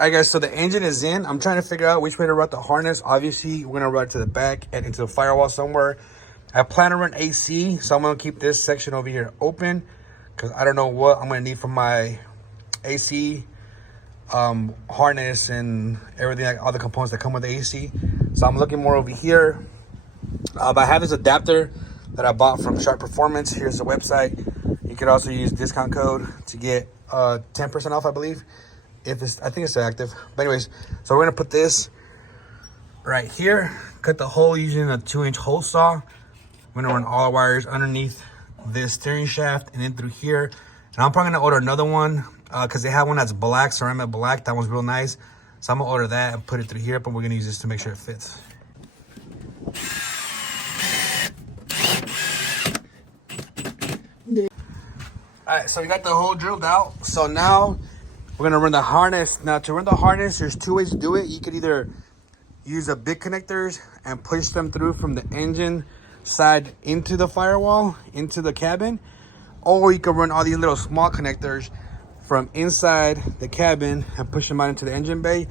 Alright guys, so the engine is in. I'm trying to figure out which way to route the harness. Obviously, we're gonna route it to the back and into the firewall somewhere. I plan to run AC, so I'm gonna keep this section over here open because I don't know what I'm gonna need for my AC harness and everything, like all the components that come with the AC. So I'm looking more over here. I have this adapter that I bought from Sharpe Performance. Here's the website. You could also use discount code to get 10% off, I believe. If it's, I think it's active. But anyways, so we're gonna put this right here. Cut the hole using a 2-inch hole saw. I'm gonna run all the wires underneath this steering shaft and in through here. And I'm probably gonna order another one because they have one that's black, ceramic black. That one's real nice. So I'm gonna order that and put it through here, but we're gonna use this to make sure it fits. All right, so we got the hole drilled out. So now we're gonna run the harness. Now to run the harness, there's 2 ways to do it. You could either use the big connectors and push them through from the engine side into the firewall, into the cabin, or you can run all these little small connectors from inside the cabin and push them out into the engine bay.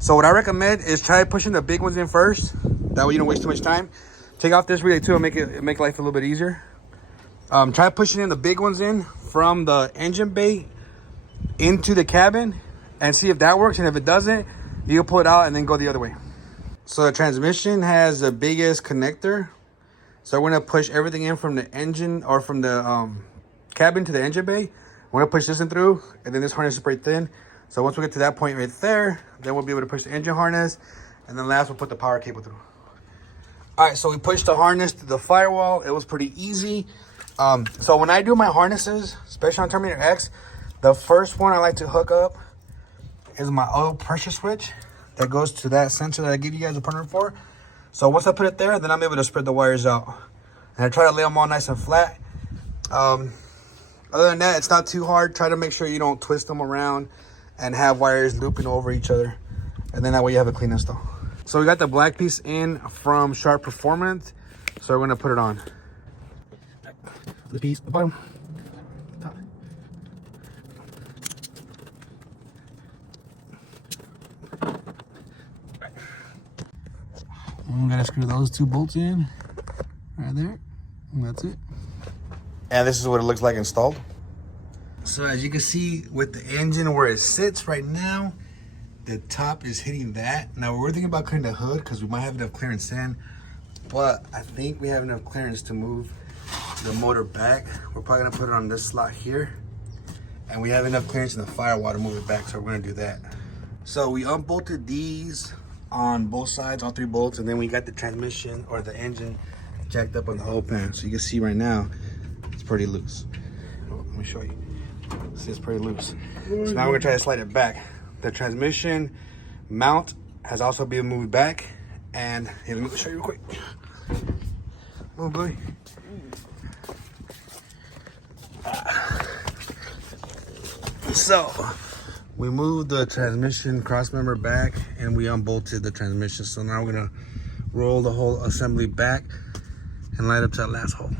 So what I recommend is try pushing the big ones in first. That way you don't waste too much time. Take off this relay too and make life a little bit easier. Try pushing in the big ones in from the engine bay into the cabin and see if that works. And if it doesn't, you can pull it out and then go the other way. So the transmission has the biggest connector. So we're gonna push everything in from the engine or from the cabin to the engine bay. We're gonna push this in through, and then this harness is pretty thin. So once we get to that point right there, then we'll be able to push the engine harness, and then last we'll put the power cable through. All right, so we pushed the harness to the firewall. It was pretty easy. So when I do my harnesses, especially on Terminator X, the first one I like to hook up is my oil pressure switch that goes to that sensor that I give you guys a partner for. So once I put it there, then I'm able to spread the wires out. And I try to lay them all nice and flat. Other than that, it's not too hard. Try to make sure you don't twist them around and have wires looping over each other. And then that way you have a clean install. So we got the black piece in from Sharpe Performance. So we're gonna put it on. The piece, the bottom, top. I'm gonna screw those 2 bolts in right there, and that's it. And this is what it looks like installed. So as you can see with the engine where it sits right now, the top is hitting that. Now we're thinking about cutting the hood because we might have enough clearance in, but I think we have enough clearance to move the motor back. We're probably gonna put it on this slot here, and we have enough clearance in the firewall to move it back, so we're gonna do that. So we unbolted these on both sides, all 3 bolts, and then we got the transmission or the engine jacked up on the whole pan. So you can see right now it's pretty loose. Let me show you. See, it's pretty loose. So now we're gonna try to slide it back. The transmission mount has also been moved back, and here, let me show you real quick. Move, boy. So we moved the transmission cross member back and we unbolted the transmission. So now we're gonna roll the whole assembly back and light up to that last hole. All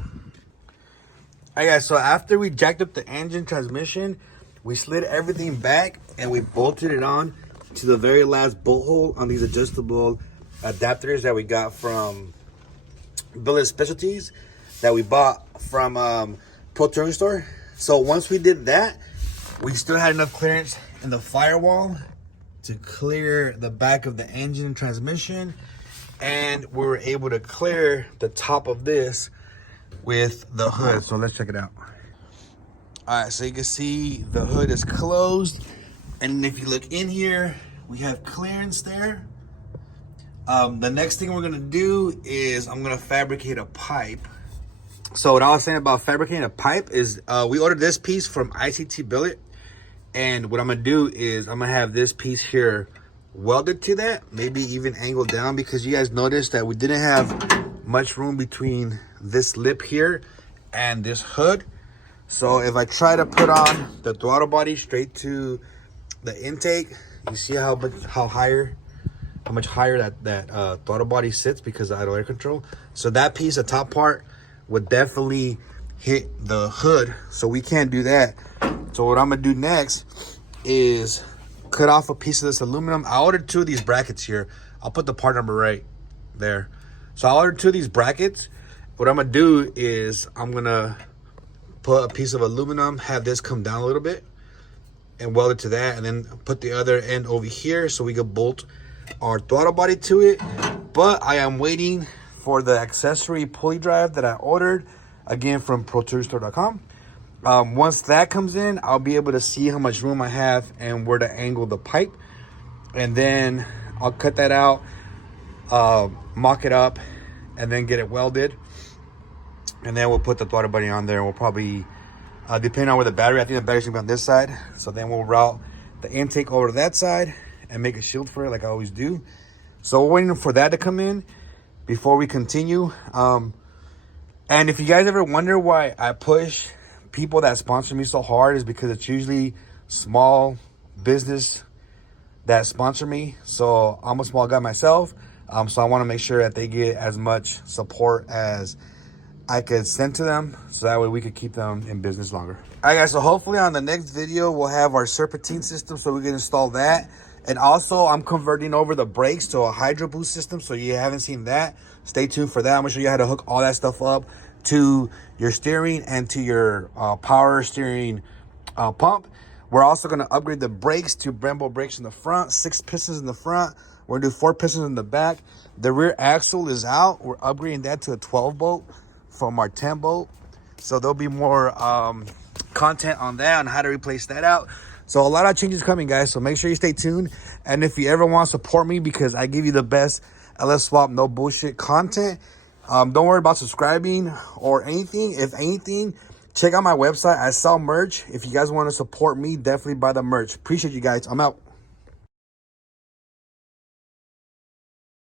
right guys, so after we jacked up the engine transmission, we slid everything back and we bolted it on to the very last bolt hole on these adjustable adapters that we got from Billet Specialties that we bought from Pro Touring Store. So once we did that, we still had enough clearance in the firewall to clear the back of the engine and transmission, and we were able to clear the top of this with the hood. So let's check it out. All right, so you can see the hood is closed, and if you look in here, we have clearance there. The next thing we're gonna do is I'm gonna fabricate a pipe. So what I was saying about fabricating a pipe is we ordered this piece from ICT Billet, and what I'm gonna do is I'm gonna have this piece here welded to that, maybe even angled down, because you guys noticed that we didn't have much room between this lip here and this hood. So if I try to put on the throttle body straight to the intake, you see how much higher that throttle body sits because of idle air control. So that piece, the top part, would definitely hit the hood, so we can't do that. So what I'm gonna do next is cut off a piece of this aluminum. I ordered 2 of these brackets here. I'll put the part number right there. So I ordered 2 of these brackets. What I'm gonna do is I'm gonna put a piece of aluminum, have this come down a little bit, and weld it to that, and then put the other end over here so we can bolt our throttle body to it. But I am waiting for the accessory pulley drive that I ordered, again from ProTourStore.com. Once that comes in, I'll be able to see how much room I have and where to angle the pipe, and then I'll cut that out, mock it up, and then get it welded, and then we'll put the throttle body on there. We'll probably depending on where the battery, I think the battery's gonna be on this side, so then we'll route the intake over to that side and make a shield for it like I always do. So we're waiting for that to come in before we continue. And if you guys ever wonder why I push people that sponsor me so hard, is because it's usually small business that sponsor me. So I'm a small guy myself, so I want to make sure that they get as much support as I could send to them, so that way we could keep them in business longer. All right, guys, so hopefully on the next video we'll have our serpentine system so we can install that. And also I'm converting over the brakes to a hydro boost system, so you haven't seen that, stay tuned for that. I'm gonna show you how to hook all that stuff up to your steering and to your power steering pump. We're also gonna upgrade the brakes to Brembo brakes in the front, 6 pistons in the front. We're gonna do 4 pistons in the back. The rear axle is out. We're upgrading that to a 12 bolt from our 10 bolt. So there'll be more content on that, on how to replace that out. So a lot of changes coming, guys. So make sure you stay tuned. And if you ever want to support me, because I give you the best LS swap, no bullshit content, don't worry about subscribing or anything. If anything, check out my website. I sell merch. If you guys want to support me, definitely buy the merch. Appreciate you guys. I'm out.